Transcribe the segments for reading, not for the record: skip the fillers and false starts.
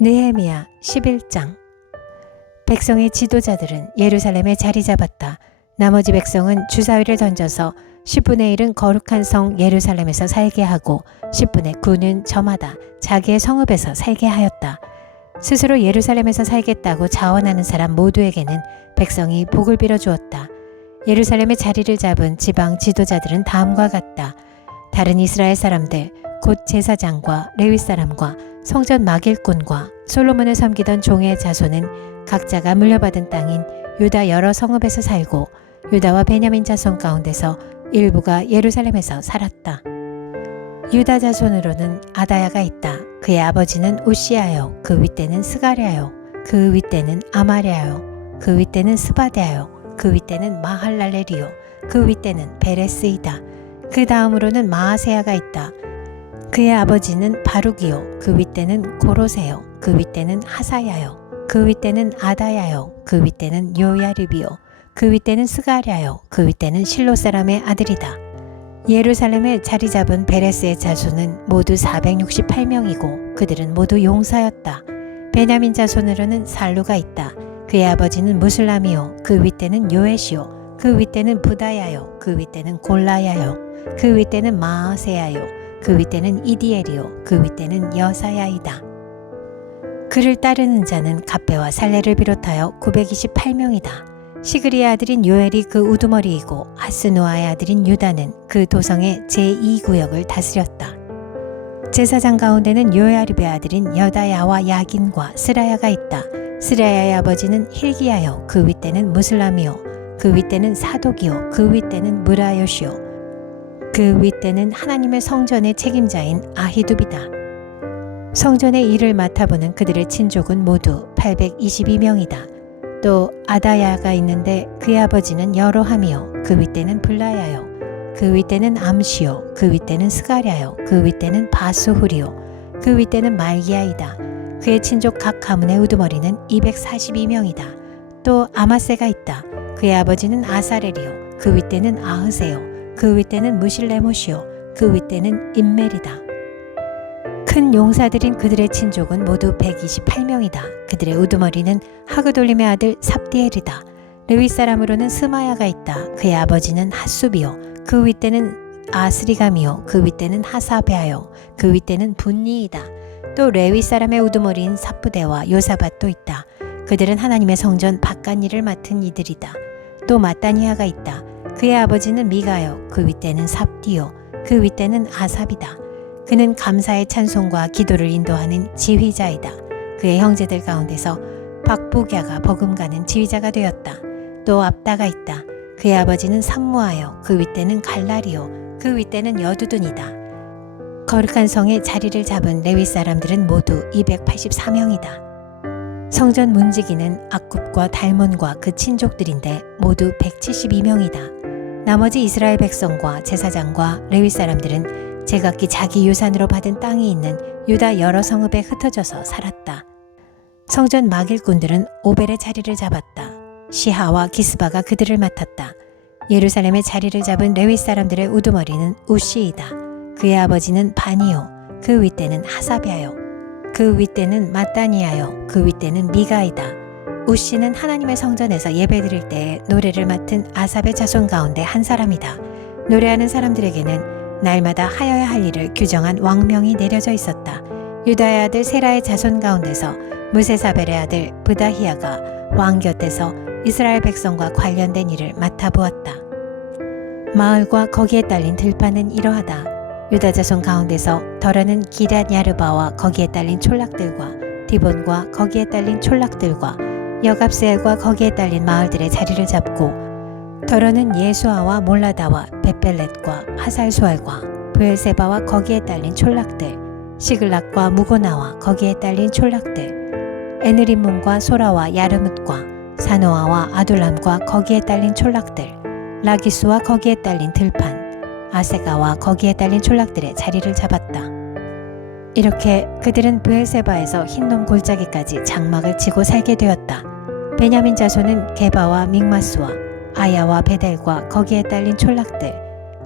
느헤미야 11장. 백성의 지도자들은 예루살렘에 자리 잡았다. 나머지 백성은 주사위를 던져서 10분의 1은 거룩한 성 예루살렘에서 살게 하고 10분의 9는 저마다 자기의 성읍에서 살게 하였다. 스스로 예루살렘에서 살겠다고 자원하는 사람 모두에게는 백성이 복을 빌어 주었다. 예루살렘에 자리를 잡은 지방 지도자들은 다음과 같다. 다른 이스라엘 사람들, 곧 제사장과 레위 사람과 성전 막일꾼과 솔로몬을 섬기던 종의 자손은 각자가 물려받은 땅인 유다 여러 성읍에서 살고 유다와 베냐민 자손 가운데서 일부가 예루살렘에서 살았다. 유다 자손으로는 아다야가 있다. 그의 아버지는 우시아요. 그 윗대는 스가랴요. 그 윗대는 아마랴요. 그 윗대는 스바데아요. 그 윗대는 마할랄레리요. 그 윗대는 베레스이다. 그 다음으로는 마아세야가 있다. 그의 아버지는 바룩이요. 그 윗대는 고로세요. 그 윗대는 하사야요. 그 윗대는 아다야요. 그 윗대는 요야립이요. 그 윗대는 스가랴요. 그 윗대는 실로 사람의 아들이다. 예루살렘에 자리 잡은 베레스의 자손은 모두 468명이고 그들은 모두 용사였다. 베냐민 자손으로는 살루가 있다. 그의 아버지는 무슬람이요. 그 윗대는 요에시요. 그 윗대는 부다야요. 그 윗대는 골라야요. 그 윗대는 마아세야요. 그 윗대는 이디엘이요. 그 윗대는 여사야이다. 그를 따르는 자는 갑배와 살레를 비롯하여 928명이다. 시그리의 아들인 요엘이 그 우두머리이고 하스노아의 아들인 유다는 그 도성의 제2구역을 다스렸다. 제사장 가운데는 요야립의 아들인 여다야와 야긴과 스라야가 있다. 스라야의 아버지는 힐기야요. 그 윗대는 무슬람이요. 그 윗대는 사독이요. 그 윗대는 무라요시요. 그 윗대는 하나님의 성전의 책임자인 아히둡이다. 성전의 일을 맡아보는 그들의 친족은 모두 822명이다. 또 아다야가 있는데 그의 아버지는 여로함이요. 그 윗대는 블라야요. 그 윗대는 암시요. 그 윗대는 스가랴요. 그 윗대는 바수훌이요. 그 윗대는 말기야이다. 그의 친족 각 가문의 우두머리는 242명이다. 또 아마세가 있다. 그의 아버지는 아사렐이요. 그 윗대는 아흐세요. 그 윗대는 무실레못이요. 그 윗대는 임멜이다. 큰 용사들인 그들의 친족은 모두 128명이다. 그들의 우두머리는 하그돌림의 아들 삽디엘이다. 레위 사람으로는 스마야가 있다. 그의 아버지는 핫수비요. 그 윗대는 아스리감이요. 그 윗대는 하사베아요. 그 윗대는 분니이다. 또 레위 사람의 우두머리인 사프데와 요사밧도 있다. 그들은 하나님의 성전 바깥일을 맡은 이들이다. 또 마따니아가 있다. 그의 아버지는 미가요. 그 윗대는 삽디요. 그 윗대는 아삽이다. 그는 감사의 찬송과 기도를 인도하는 지휘자이다. 그의 형제들 가운데서 박부갸가 버금가는 지휘자가 되었다. 또 압다가 있다. 그의 아버지는 삼무아요. 그 윗대는 갈라리요. 그 윗대는 여두둔이다. 거룩한 성에 자리를 잡은 레위 사람들은 모두 284명이다. 성전 문지기는 악굽과 달몬과 그 친족들인데 모두 172명이다. 나머지 이스라엘 백성과 제사장과 레위 사람들은 제각기 자기 유산으로 받은 땅이 있는 유다 여러 성읍에 흩어져서 살았다. 성전 막일꾼들은 오벨의 자리를 잡았다. 시하와 기스바가 그들을 맡았다. 예루살렘에 자리를 잡은 레위 사람들의 우두머리는 우시이다. 그의 아버지는 바니요. 그 윗대는 하사비아요. 그 윗대는 마따니아요. 그 윗대는 미가이다. 우시는 하나님의 성전에서 예배드릴 때에 노래를 맡은 아삽의 자손 가운데 한 사람이다. 노래하는 사람들에게는 날마다 하여야 할 일을 규정한 왕명이 내려져 있었다. 유다의 아들 세라의 자손 가운데서 무세사벨의 아들 브다히야가 왕 곁에서 이스라엘 백성과 관련된 일을 맡아보았다. 마을과 거기에 딸린 들판은 이러하다. 유다 자손 가운데서 더러는 기럇 야르바와 거기에 딸린 촌락들과 디본과 거기에 딸린 촌락들과 여갑스엘과 거기에 딸린 마을들의 자리를 잡고 더러는 예수아와 몰라다와 벳벨렛과 하살수알과 브엘세바와 거기에 딸린 촌락들, 시글락과 무고나와 거기에 딸린 촌락들, 에느림문과 소라와 야르뭇과 사노아와 아둘람과 거기에 딸린 촌락들, 라기수와 거기에 딸린 들판, 아세가와 거기에 딸린 촌락들의 자리를 잡았다. 이렇게 그들은 브엘세바에서 흰놈 골짜기까지 장막을 치고 살게 되었다. 베냐민 자손은 게바와 믹마스와 아야와 베델과 거기에 딸린 촌락들,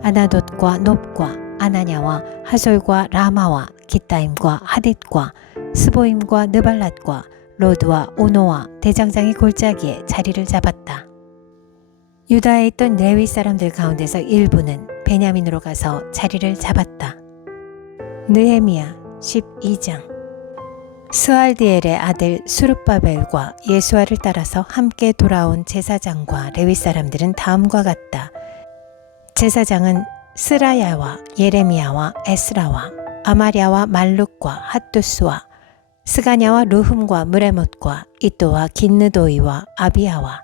아나돗과 놉과 아나냐와 하솔과 라마와 기타임과 하딧과 스보임과 느발랏과 로드와 오노와 대장장이 골짜기에 자리를 잡았다. 유다에 있던 레위 사람들 가운데서 일부는 베냐민으로 가서 자리를 잡았다. 느헤미야 12장. 스알디엘의 아들 수룹바벨과 예수아를 따라서 함께 돌아온 제사장과 레위 사람들은 다음과 같다. 제사장은 스라야와 예레미야와 에스라와 아마랴와 말룩과 핫두스와 스가냐와 루흠과 무레못과 이또와 긴느도이와 아비야와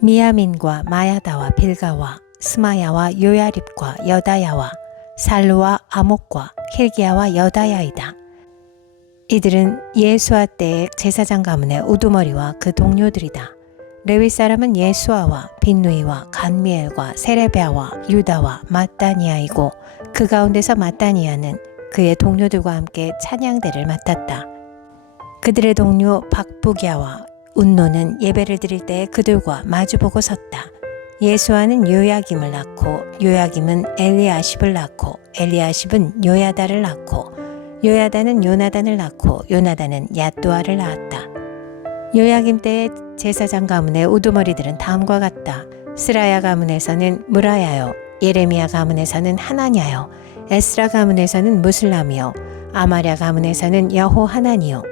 미야민과 마야다와 빌가와 스마야와 요야립과 여다야와 살루와 아목과 힐기야와 여다야이다. 이들은 예수아 때의 제사장 가문의 우두머리와 그 동료들이다. 레위 사람은 예수아와 빈누이와 간미엘과 세레베아와 유다와 마따니아이고 그 가운데서 마따니아는 그의 동료들과 함께 찬양대를 맡았다. 그들의 동료 박부기야와 운노는 예배를 드릴 때에 그들과 마주보고 섰다. 예수아는 요야김을 낳고 요야김은 엘리아십을 낳고 엘리아십은 요야다를 낳고 요야다는 요나단을 낳고 요나단은 야뚜아를 낳았다. 요야김 때의 제사장 가문의 우두머리들은 다음과 같다. 스라야 가문에서는 무라야요, 예레미야 가문에서는 하나냐요, 에스라 가문에서는 무슬람이요, 아마랴 가문에서는 여호 하나니요,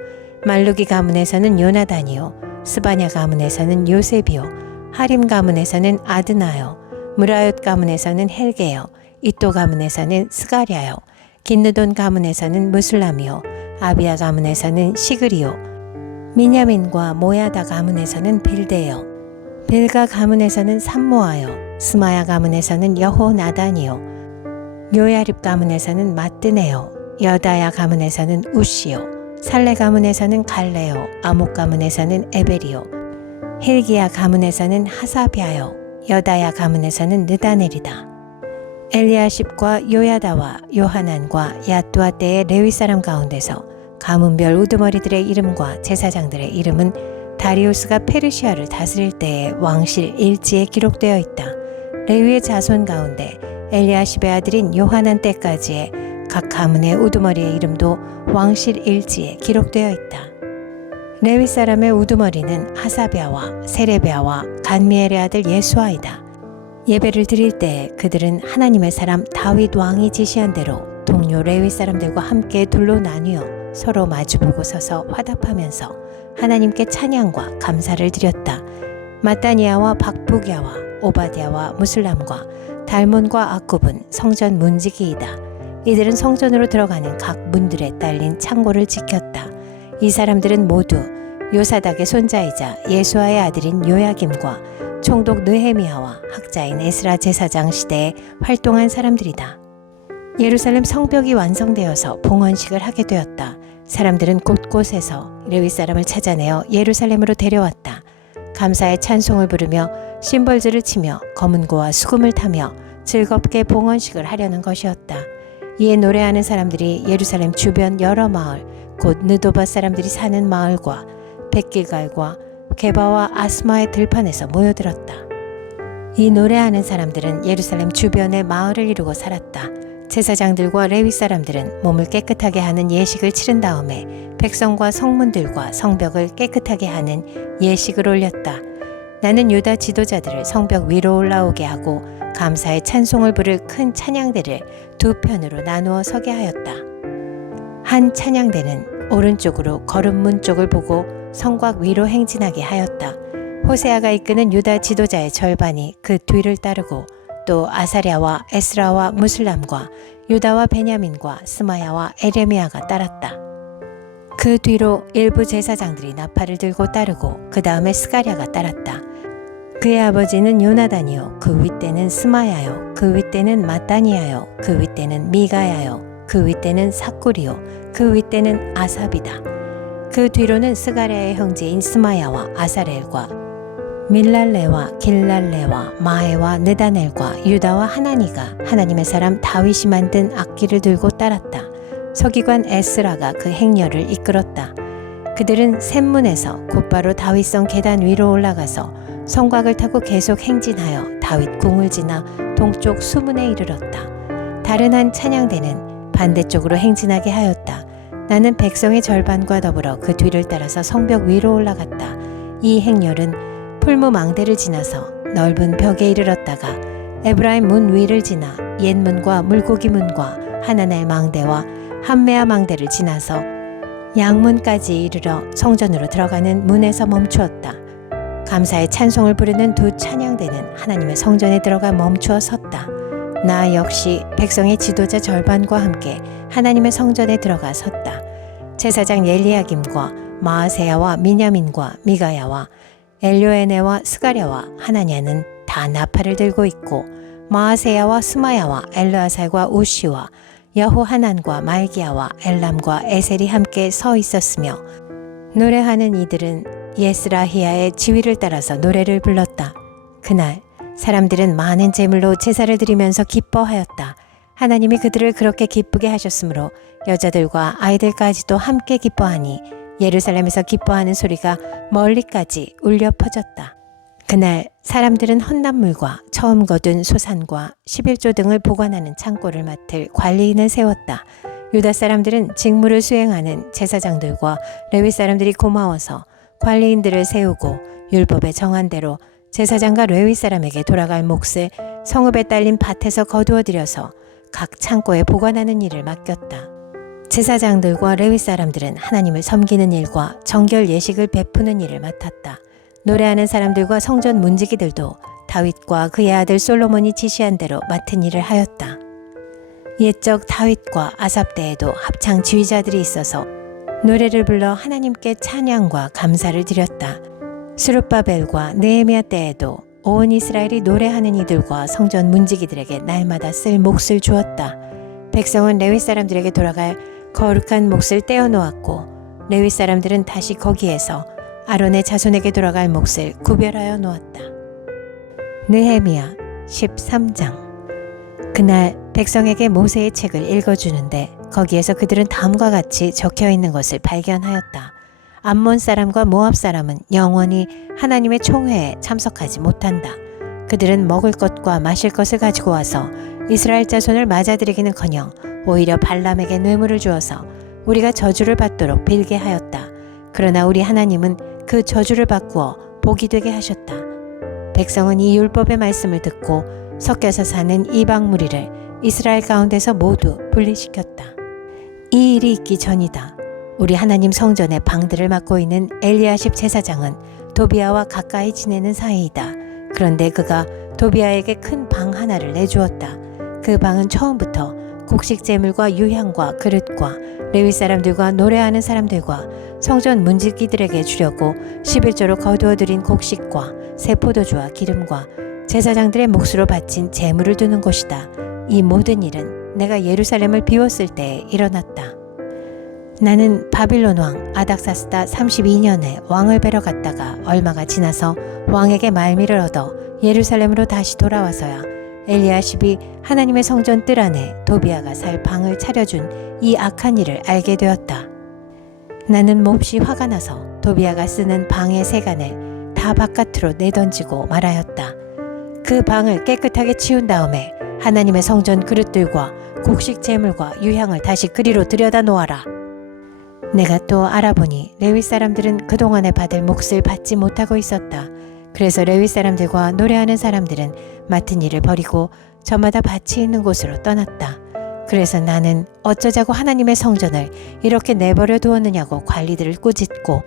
말루기 가문에서는 요나단이요, 스바냐 가문에서는 요셉이요, 하림 가문에서는 아드나요, 무라옳 가문에서는 헬게요, 이또 가문에서는 스가랴요, 긴느돈 가문에서는 무슬람이요, 아비야 가문에서는 시그리요, 미냐민과 모야다 가문에서는 빌데요, 빌가 가문에서는 삼모아요, 스마야 가문에서는 여호나단이요, 요야립 가문에서는 마뜨네요, 여다야 가문에서는 우시요, 살레 가문에서는 갈레요, 아목 가문에서는 에벨이요, 힐기야 가문에서는 하사비아요, 여다야 가문에서는 느다넬이다. 엘리아십과 요야다와 요하난과 야뚜아 때의 레위 사람 가운데서 가문별 우두머리들의 이름과 제사장들의 이름은 다리우스가 페르시아를 다스릴 때의 왕실 일지에 기록되어 있다. 레위의 자손 가운데 엘리아십의 아들인 요하난 때까지의 각 가문의 우두머리의 이름도 왕실 일지에 기록되어 있다. 레위 사람의 우두머리는 하사비아와 세레베아와 간미엘의 아들 예수아이다. 예배를 드릴 때 그들은 하나님의 사람 다윗 왕이 지시한 대로 동료 레위 사람들과 함께 둘로 나뉘어 서로 마주보고 서서 화답하면서 하나님께 찬양과 감사를 드렸다. 마따니아와 박부기야와 오바댜와 무슬람과 달몬과 아굽은 성전 문지기이다. 이들은 성전으로 들어가는 각 문들에 딸린 창고를 지켰다. 이 사람들은 모두 요사닥의 손자이자 예수아의 아들인 요야김과 총독 느헤미야와 학자인 에스라 제사장 시대에 활동한 사람들이다. 예루살렘 성벽이 완성되어서 봉헌식을 하게 되었다. 사람들은 곳곳에서 레위 사람을 찾아내어 예루살렘으로 데려왔다. 감사의 찬송을 부르며 심벌즈를 치며 검은고와 수금을 타며 즐겁게 봉헌식을 하려는 것이었다. 이에 노래하는 사람들이 예루살렘 주변 여러 마을, 곧 느도바 사람들이 사는 마을과 백길갈과 게바와 아스마의 들판에서 모여들었다. 이 노래하는 사람들은 예루살렘 주변의 마을을 이루고 살았다. 제사장들과 레위 사람들은 몸을 깨끗하게 하는 예식을 치른 다음에 백성과 성문들과 성벽을 깨끗하게 하는 예식을 올렸다. 나는 유다 지도자들을 성벽 위로 올라오게 하고 감사의 찬송을 부를 큰 찬양대를 두 편으로 나누어 서게 하였다. 한 찬양대는 오른쪽으로 거름문 쪽을 보고 성곽 위로 행진하게 하였다. 호세아가 이끄는 유다 지도자의 절반이 그 뒤를 따르고 또 아사랴와 에스라와 무슬람과 유다와 베냐민과 스마야와 에레미야가 따랐다. 그 뒤로 일부 제사장들이 나팔을 들고 따르고 그 다음에 스가랴가 따랐다. 그의 아버지는 요나단이요, 그 윗대는 스마야요, 그 윗대는 마따니아요, 그 윗대는 미가야요, 그 윗대는 사꾸리요, 그 윗대는 아삽이다. 그 뒤로는 스가랴의 형제인 스마야와 아사렐과 밀랄레와 길랄레와 마에와 느다넬과 유다와 하나니가 하나님의 사람 다윗이 만든 악기를 들고 따랐다. 서기관 에스라가 그 행렬을 이끌었다. 그들은 샘문에서 곧바로 다윗성 계단 위로 올라가서 성곽을 타고 계속 행진하여 다윗 궁을 지나 동쪽 수문에 이르렀다. 다른 한 찬양대는 반대쪽으로 행진하게 하였다. 나는 백성의 절반과 더불어 그 뒤를 따라서 성벽 위로 올라갔다. 이 행렬은 풀무 망대를 지나서 넓은 벽에 이르렀다가 에브라임 문 위를 지나 옛문과 물고기 문과 하나넬 망대와 함메아 망대를 지나서 양문까지 이르러 성전으로 들어가는 문에서 멈추었다. 감사의 찬송을 부르는 두 찬양대는 하나님의 성전에 들어가 멈추어 섰다. 나 역시 백성의 지도자 절반과 함께 하나님의 성전에 들어가 섰다. 제사장 엘리야김과 마아세야와 미냐민과 미가야와 엘요에네와 스가랴와 하나냐는 다 나팔을 들고 있고 마아세야와 스마야와 엘르아살과 우시와 여호하난과 말기야와 엘람과 에셀이 함께 서 있었으며 노래하는 이들은 예스라히야의 지휘를 따라서 노래를 불렀다. 그날 사람들은 많은 제물로 제사를 드리면서 기뻐하였다. 하나님이 그들을 그렇게 기쁘게 하셨으므로 여자들과 아이들까지도 함께 기뻐하니 예루살렘에서 기뻐하는 소리가 멀리까지 울려 퍼졌다. 그날 사람들은 헌납물과 처음 거둔 소산과 11조 등을 보관하는 창고를 맡을 관리인을 세웠다. 유다 사람들은 직무를 수행하는 제사장들과 레위 사람들이 고마워서 관리인들을 세우고 율법에 정한 대로 제사장과 레위 사람에게 돌아갈 몫을 성읍에 딸린 밭에서 거두어 들여서 각 창고에 보관하는 일을 맡겼다. 제사장들과 레위 사람들은 하나님을 섬기는 일과 정결 예식을 베푸는 일을 맡았다. 노래하는 사람들과 성전 문지기들도 다윗과 그의 아들 솔로몬이 지시한 대로 맡은 일을 하였다. 옛적 다윗과 아삽 때에도 합창 지휘자들이 있어서 노래를 불러 하나님께 찬양과 감사를 드렸다. 스룹바벨과 느헤미야 때에도 온 이스라엘이 노래하는 이들과 성전 문지기들에게 날마다 쓸 몫을 주었다. 백성은 레위 사람들에게 돌아갈 거룩한 몫을 떼어 놓았고 레위 사람들은 다시 거기에서 아론의 자손에게 돌아갈 몫을 구별하여 놓았다. 느헤미야 13장. 그날 백성에게 모세의 책을 읽어주는데 거기에서 그들은 다음과 같이 적혀 있는 것을 발견하였다. 암몬 사람과 모압 사람은 영원히 하나님의 총회에 참석하지 못한다. 그들은 먹을 것과 마실 것을 가지고 와서 이스라엘 자손을 맞아들이기는커녕 오히려 발람에게 뇌물을 주어서 우리가 저주를 받도록 빌게 하였다. 그러나 우리 하나님은 그 저주를 바꾸어 복이 되게 하셨다. 백성은 이 율법의 말씀을 듣고 섞여서 사는 이방 무리를 이스라엘 가운데서 모두 분리시켰다. 이 일이 있기 전이다. 우리 하나님 성전의 방들을 맡고 있는 엘리야십 제사장은 도비아와 가까이 지내는 사이이다. 그런데 그가 도비아에게 큰 방 하나를 내주었다. 그 방은 처음부터 곡식 제물과 유향과 그릇과 레위 사람들과 노래하는 사람들과 성전 문지기들에게 주려고 11조로 거두어들인 곡식과 새 포도주와 기름과 제사장들의 몫으로 바친 제물을 두는 곳이다. 이 모든 일은 내가 예루살렘을 비웠을 때에 일어났다. 나는 바빌론 왕 아닥사스다 32년에 왕을 뵈러 갔다가 얼마가 지나서 왕에게 말미를 얻어 예루살렘으로 다시 돌아와서야 엘리야십이 하나님의 성전 뜰 안에 도비아가 살 방을 차려준 이 악한 일을 알게 되었다. 나는 몹시 화가 나서 도비아가 쓰는 방의 세간을 다 바깥으로 내던지고 말하였다. 그 방을 깨끗하게 치운 다음에 하나님의 성전 그릇들과 곡식 제물과 유향을 다시 그리로 들여다 놓아라. 내가 또 알아보니 레위 사람들은 그동안에 받을 몫을 받지 못하고 있었다. 그래서 레위 사람들과 노래하는 사람들은 맡은 일을 버리고 저마다 밭이 있는 곳으로 떠났다. 그래서 나는 어쩌자고 하나님의 성전을 이렇게 내버려 두었느냐고 관리들을 꾸짖고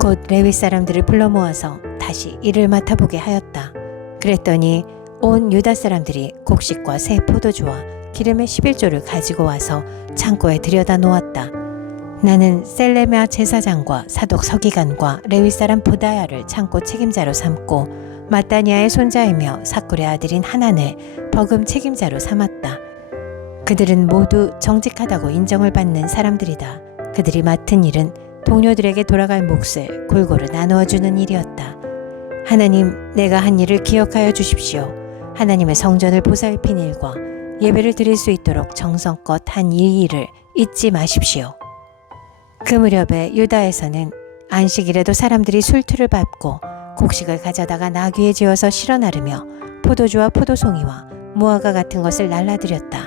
곧 레위 사람들을 불러 모아서 다시 일을 맡아보게 하였다. 그랬더니 온 유다 사람들이 곡식과 새 포도주와 기름의 11조를 가지고 와서 창고에 들여다 놓았다. 나는 셀레메아 제사장과 사독 서기관과 레위 사람 부다야를 창고 책임자로 삼고 마따니아의 손자이며 사꿀의 아들인 하난을 버금 책임자로 삼았다. 그들은 모두 정직하다고 인정을 받는 사람들이다. 그들이 맡은 일은 동료들에게 돌아갈 몫을 골고루 나누어 주는 일이었다. 하나님, 내가 한 일을 기억하여 주십시오. 하나님의 성전을 보살핀 일과 예배를 드릴 수 있도록 정성껏 한 이 일을 잊지 마십시오. 그 무렵에 유다에서는 안식일에도 사람들이 술투를 밟고 곡식을 가져다가 나귀에 지어서 실어 나르며 포도주와 포도송이와 무화과 같은 것을 날라드렸다.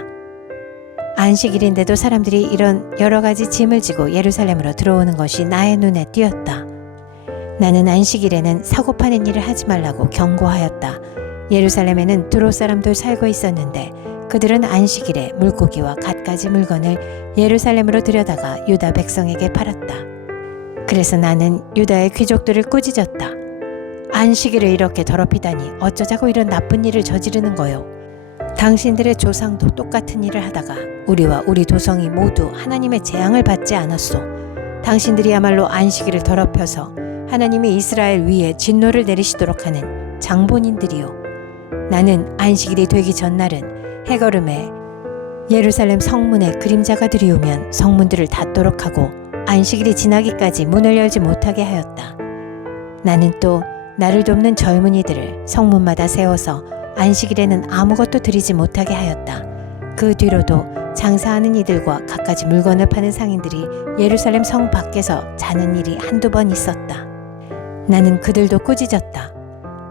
안식일인데도 사람들이 이런 여러 가지 짐을 지고 예루살렘으로 들어오는 것이 나의 눈에 띄었다. 나는 안식일에는 사고 파는 일을 하지 말라고 경고하였다. 예루살렘에는 두로 사람도 살고 있었는데 그들은 안식일에 물고기와 갖가지 물건을 예루살렘으로 들여다가 유다 백성에게 팔았다. 그래서 나는 유다의 귀족들을 꾸짖었다. 안식일을 이렇게 더럽히다니 어쩌자고 이런 나쁜 일을 저지르는 거요. 당신들의 조상도 똑같은 일을 하다가 우리와 우리 도성이 모두 하나님의 재앙을 받지 않았소. 당신들이야말로 안식일을 더럽혀서 하나님이 이스라엘 위에 진노를 내리시도록 하는 장본인들이요. 나는 안식일이 되기 전날은 해걸음에 예루살렘 성문에 그림자가 들이오면 성문들을 닫도록 하고 안식일이 지나기까지 문을 열지 못하게 하였다. 나는 또 나를 돕는 젊은이들을 성문마다 세워서 안식일에는 아무것도 드리지 못하게 하였다. 그 뒤로도 장사하는 이들과 갖가지 물건을 파는 상인들이 예루살렘 성 밖에서 자는 일이 한두 번 있었다. 나는 그들도 꾸짖었다.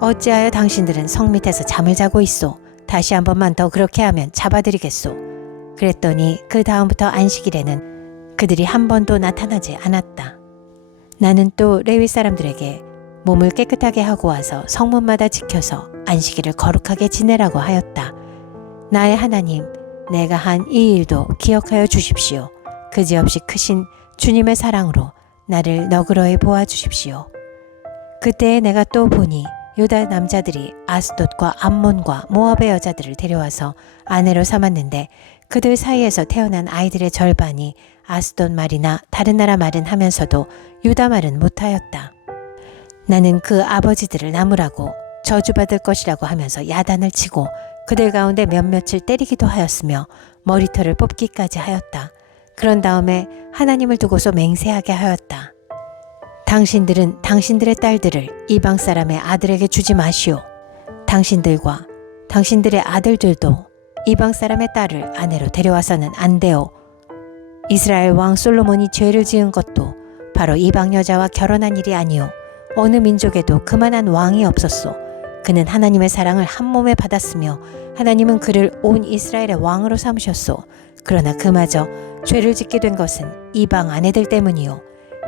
어찌하여 당신들은 성 밑에서 잠을 자고 있소? 다시 한 번만 더 그렇게 하면 잡아드리겠소. 그랬더니 그 다음부터 안식일에는 그들이 한 번도 나타나지 않았다. 나는 또 레위 사람들에게 몸을 깨끗하게 하고 와서 성문마다 지켜서 안식일을 거룩하게 지내라고 하였다. 나의 하나님, 내가 한 이 일도 기억하여 주십시오. 그지없이 크신 주님의 사랑으로 나를 너그러이 보아주십시오. 그때에 내가 또 보니 유다 남자들이 아스돗과 암몬과 모압의 여자들을 데려와서 아내로 삼았는데 그들 사이에서 태어난 아이들의 절반이 아스돗 말이나 다른 나라 말은 하면서도 유다 말은 못하였다. 나는 그 아버지들을 나무라고 저주받을 것이라고 하면서 야단을 치고 그들 가운데 몇몇을 때리기도 하였으며 머리털을 뽑기까지 하였다. 그런 다음에 하나님을 두고서 맹세하게 하였다. 당신들은 당신들의 딸들을 이방 사람의 아들에게 주지 마시오. 당신들과 당신들의 아들들도 이방 사람의 딸을 아내로 데려와서는 안 돼요. 이스라엘 왕 솔로몬이 죄를 지은 것도 바로 이방 여자와 결혼한 일이 아니요. 어느 민족에도 그만한 왕이 없었소. 그는 하나님의 사랑을 한 몸에 받았으며 하나님은 그를 온 이스라엘의 왕으로 삼으셨소. 그러나 그마저 죄를 짓게 된 것은 이방 아내들 때문이요.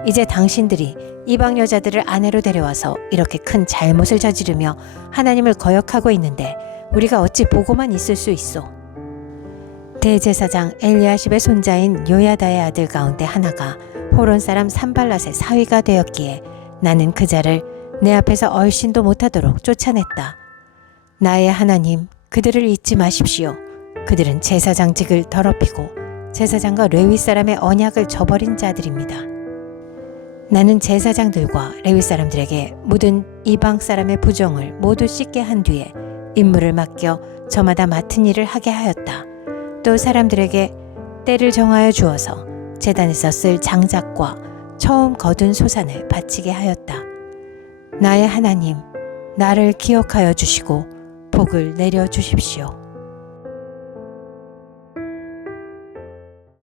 이제 당신들이 이방 여자들을 아내로 데려와서 이렇게 큰 잘못을 저지르며 하나님을 거역하고 있는데 우리가 어찌 보고만 있을 수 있소. 대제사장 엘리야십의 손자인 요야다의 아들 가운데 하나가 호론 사람 산발랏의 사위가 되었기에 나는 그 자를 내 앞에서 얼씬도 못하도록 쫓아냈다. 나의 하나님, 그들을 잊지 마십시오. 그들은 제사장직을 더럽히고 제사장과 레위 사람의 언약을 저버린 자들입니다. 나는 제사장들과 레위 사람들에게 묻은 이방 사람의 부정을 모두 씻게 한 뒤에 임무를 맡겨 저마다 맡은 일을 하게 하였다. 또 사람들에게 때를 정하여 주어서 제단에서 쓸 장작과 처음 거둔 소산을 바치게 하였다. 나의 하나님, 나를 기억하여 주시고 복을 내려 주십시오.